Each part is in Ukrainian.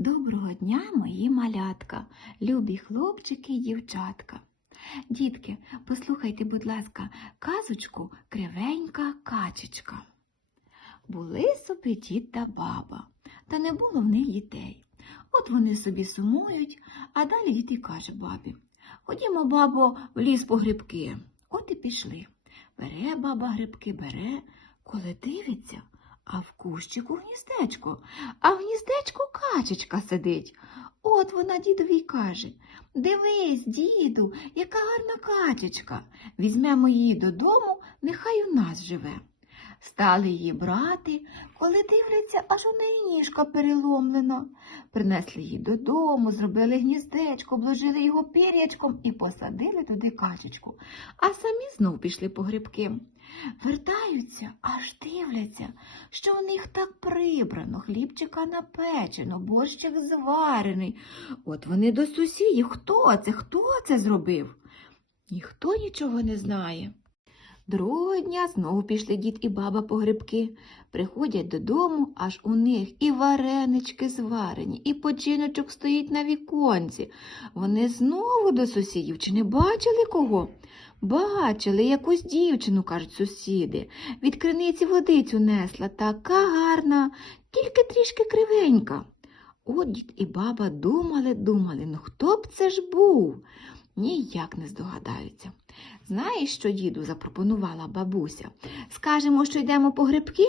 Доброго дня, мої малятка, любі хлопчики і дівчатка. Дітки, послухайте, будь ласка, казочку Кривенька качечка. Були собі дід та баба, та не було в них дітей. От вони собі сумують, а далі дід і каже бабі Ходімо, бабо, в ліс по грибки. От і пішли. Бере баба грибки, бере, коли дивиться, а в кущику гніздечко, а в гніздечку качечка сидить. От вона дідові й каже Дивись, діду, яка гарна качечка. Візьмемо її додому, нехай у нас живе. Стали її брати, коли дивляться, аж у неї ніжка переломлена. Принесли її додому, зробили гніздечко, обложили його пір'ячком і посадили туди качечку, а самі знов пішли по грибки. Вертаються, аж дивляться, що у них так прибрано, хлібчика напечено, борщик зварений. От вони до сусідів. Хто це? Хто це зробив? Ніхто нічого не знає. Другого дня знову пішли дід і баба по грибки. Приходять додому, аж у них і варенички зварені, і починочок стоїть на віконці. Вони знову до сусідів. Чи не бачили кого? Бачили якусь дівчину, кажуть сусіди. Від криниці водицю несла, така гарна, тільки трішки кривенька. От дід і баба думали, думали, ну хто б це ж був? Ніяк не здогадаються. Знаєш, що діду запропонувала бабуся? Скажемо, що йдемо по грибки,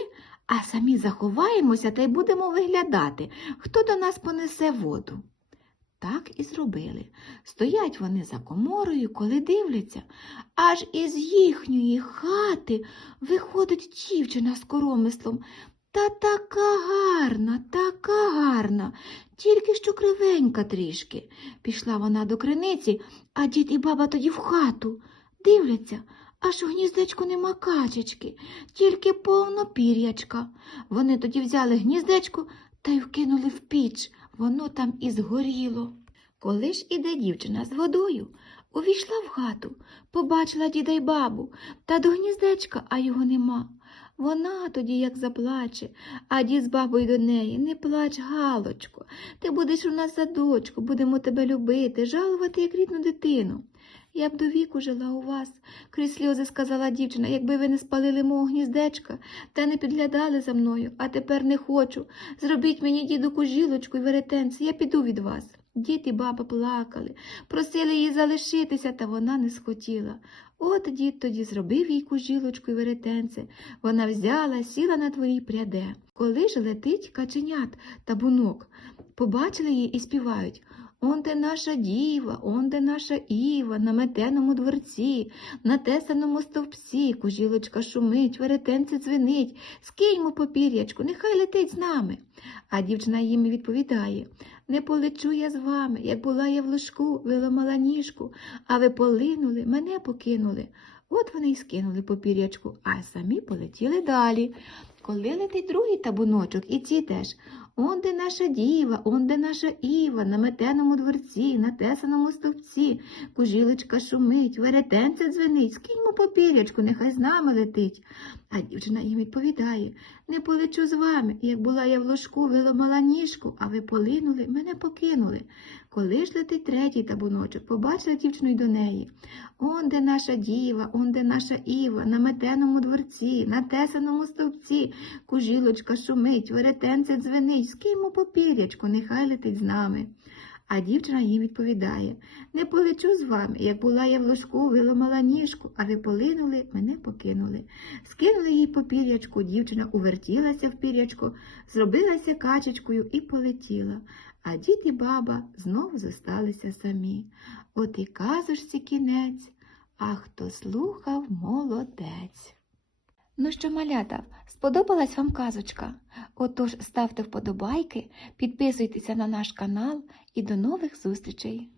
а самі заховаємося та й будемо виглядати, хто до нас понесе воду. Так і зробили. Стоять вони за коморою, коли дивляться, аж із їхньої хати виходить дівчина з коромислом. Та така гарна, така гарна, тільки що кривенька трішки. Пішла вона до криниці, а дід і баба тоді в хату. Дивляться, аж у гніздечку нема качечки, тільки повно пір'ячка. Вони тоді взяли гніздечко та й вкинули в піч, воно там і згоріло. Коли ж іде дівчина з водою, увійшла в хату, побачила діда й бабу, та до гніздечка, а його нема. Вона тоді як заплаче, а дід з бабою до неї не плач, Галочко. Ти будеш у нас за дочку, будемо тебе любити, жалувати, як рідну дитину. Я б до віку жила у вас, крізь сльози сказала дівчина, якби ви не спалили мого гніздечка та не підглядали за мною, а тепер не хочу. Зробіть мені, діду, кужілочку й веретенце, я піду від вас. Дід і баба плакали, просили її залишитися, та вона не схотіла. От дід тоді зробив їй кужілочку і веретенце. Вона взяла, сіла на дворі пряде. Коли ж летить каченят табунок, побачили її і співають. Он де наша діва, он де наша Іва, на метеному дворці, на тесаному стовпці, кужілочка шумить, веретенце дзвенить, скиньмо попір'ячку, нехай летить з нами. А дівчина їм відповідає Не полечу я з вами, як була я в ложку, виламала ніжку, а ви полинули, мене покинули. От вони й скинули попір'ячку, а самі полетіли далі. Коли летить другий табуночок, і ці теж. Он де наша діва, он де наша Іва, на метеному дворці, на тесаному стовпці, кужілочка шумить, веретенце дзвенить, скиньмо попірячку, нехай з нами летить. А дівчина їм відповідає Не полечу з вами, як була я в ложку, виламала ніжку, а ви полинули, мене покинули. Коли ж летить третій табуночок, побачила дівчину й до неї. Он де наша діва, он де наша Іва, на метеному дворці, на тесаному стовпці, кужілочка шумить, веретенце дзвенить, скиньмо попірячку, нехай летить з нами. А дівчина їй відповідає Не полечу з вами, як була я в ложку, виламала ніжку, а ви полинули, мене покинули. Скинули їй попір'ячку, дівчина увертілася в пір'ячко, зробилася качечкою і полетіла. А дід і баба знову зосталися самі. От і казочці кінець, а хто слухав, молодець. Ну що, малята, сподобалась вам казочка? Отож ставте вподобайки, підписуйтеся на наш канал і до нових зустрічей!